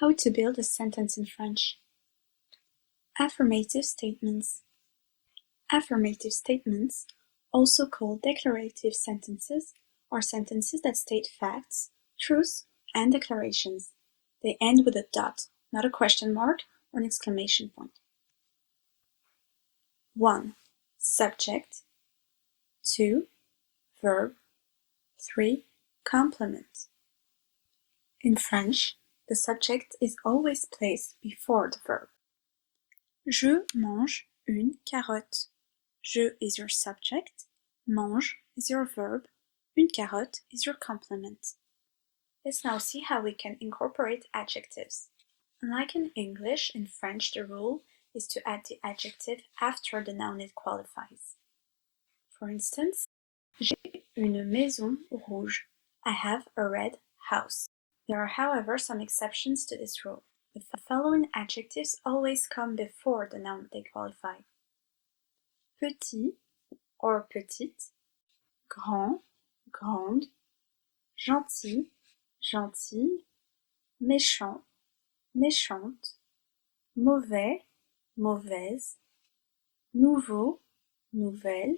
How to build a sentence in French. Affirmative statements. Affirmative statements, also called declarative sentences, are sentences that state facts, truths, and declarations. They end with a dot, not a question mark or an exclamation point. 1. Subject. 2. Verb. 3. Complement. In French, the subject is always placed before the verb. Je mange une carotte. Je is your subject, mange is your verb, une carotte is your complement. Let's now see how we can incorporate adjectives. Unlike in English, in French the rule is to add the adjective after the noun it qualifies. For instance, j'ai une maison rouge. I have a red house. There are, however, some exceptions to this rule. The following adjectives always come before the noun they qualify. Petit or petite, grand, grande, gentil, gentille, méchant, méchante, mauvais, mauvaise, nouveau, nouvelle,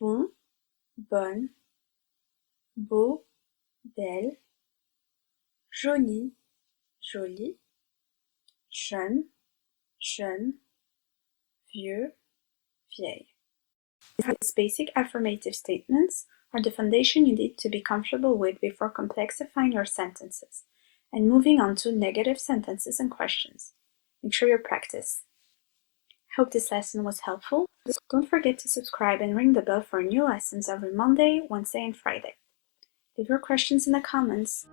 bon, bonne, beau, belle, joli, jolie, jeune, jeune, vieux, vieille. These basic affirmative statements are the foundation you need to be comfortable with before complexifying your sentences and moving on to negative sentences and questions. Make sure you practice. Hope this lesson was helpful. Don't forget to subscribe and ring the bell for new lessons every Monday, Wednesday, and Friday. Leave your questions in the comments.